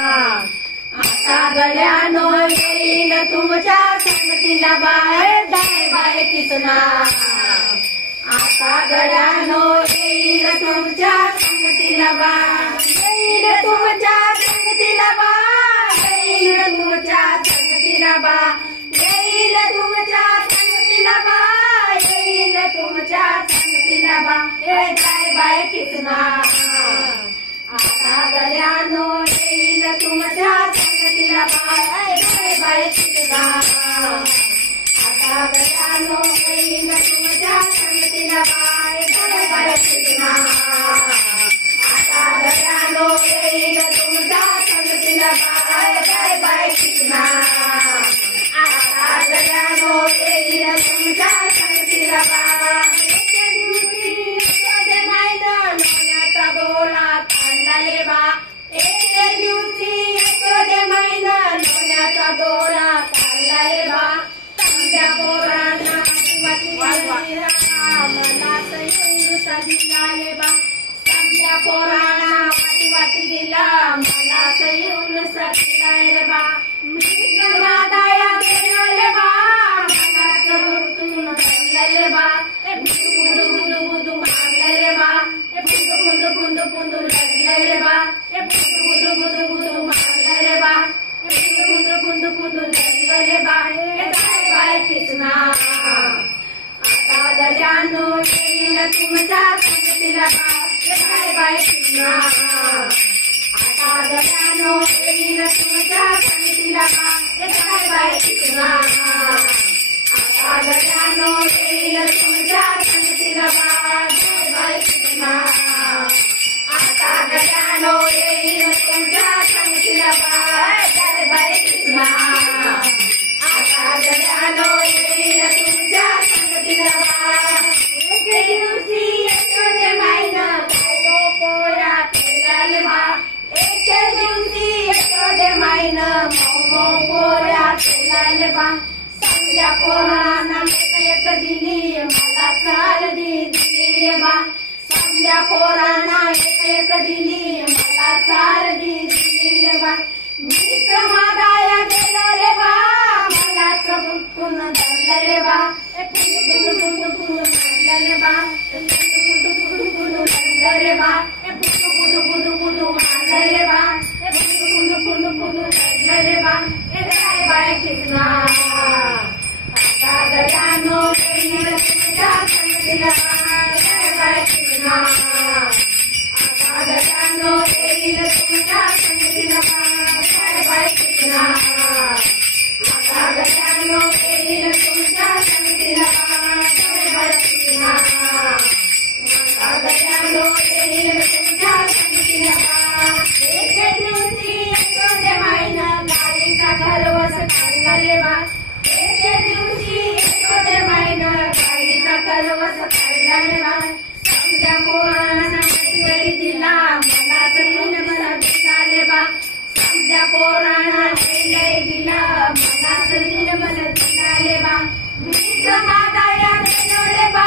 आता गड्यानो येईल तुमच्या संगतीला बाय बाय बाय कृष्णा। आता गड्यानो येईल तुमच्या संगतीला बाय येईल तुमच्या संगतीला बाय येईल तुमच्या संगतीला बाय येईल तुमच्या संगतीला बाय येईल तुमच्या संगतीला बाय बाय बाय कृष्णा। आता गड्यानो येईल तुमच्या संगतीला बाय बाय बाय कृष्णा। आता गड्यानो येईल तुमच्या संगतीला बाय बाय बाय कृष्णा। आता गड्यानो येईल तुमच्या संगतीला बाय बाय बाय कृष्णा। आता गड्यानो येईल तुमच्या संगतीला बाय लोण्याचा गोळा काढला बा एक दिवशी यशोदे माईनं लोण्याचा गोळा काढला बा। समजा पोरांना मला सैनुसा दिला बा समजा पोरांना वाटी वाटी दिला मला सैनुसा दिला बा। मी समाधाया गेलो रे बा मनाचं मुतून चालले बा बुदू बुदू बुदू मारले रे बा बुदू बुदू बुदू बुदू लागले रे बा बुदू बुदू बुदू मारले रे बा बुदू बुदू बुदू लागले रे बा बाय बाय कृष्णा। आता गड्यानो येईल तुमच्या संगतीला बाय बाय कृष्णा। आता गड्यानो येईल तुमच्या संगतीला बाय बाय कृष्णा। आता गड्यानो येईल तुमच्या संगतीला बाय बाय कृष्णा। आता गड्यानो येईल तुमच्या संगतीला बाय बाय कृष्णा। आता गड्यानो येईल तुमच्या संगतीला एक दिवशी यशोदे माईनं पोया केला बा एक दिवशी यशोदे माईनं पोया केला बा। समजा पोरांना एक दिली मला सारदी दिली रे बा समजा पोरांना एक दिली मला सारदी दिली रे बा। मी समाधाया गेलो रे बा मलाच बुद्धून धरलं रे बा बुदू बुदू बुदू मारलं रे बा बुदू बुदू बुदू लागलं रे बा बुदू बुदू बुदू बुदू मारलं रे बा बुदू बुदू बुदू बुदू लागलं रे बा बाय बाय कृष्णा। आता गड्यानो येईल तुमच्या संगतीला बाय बाय कृष्णा। आता गड्यानो येईल तुमच्या संगतीला बाय बाय कृष्णा। आता गड्यानो येईल तुमच्या संगतीला बाय बाय कृष्णा। आता गड्यानो येईल तुमच्या संगतीला एक दिवशी यशोदे माईनं गाईचा खरवस काढला रे बा एक दिवशी यशोदे माईनं गाईचा खरवस काढला रे बा। समजा पोरांना वेळी दिला मला सैन मला दिला रे बा समजा पोरांना वेळी दिला मला सैन मला दिला रे बा। मी समाधाया गेलो रे बा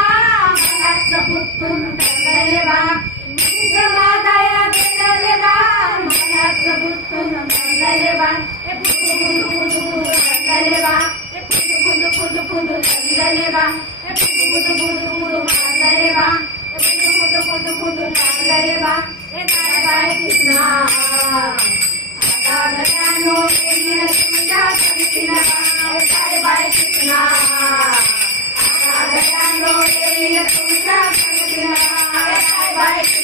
मलाच बुद्धून धरलं रे बा मी समाधाया गेलो रे बा मलाच बुद्धून धरलं रे बा बुदू बुदू बुदू बुदू लागलं रे बा बुदू बुदू बुदू बुदू लागलं रे बा बुदू बुदू बुदू बुदू मारलं रे बा बुदू बुदू बुदू बुदू लागलं रे बा बाय बाय कृष्णा। आता गड्यानो येईल तुमच्या संगतीला बाय बाय कृष्णा। आता गड्यानो येईल तुमच्या संगतीला बाय बाय कृष्णा।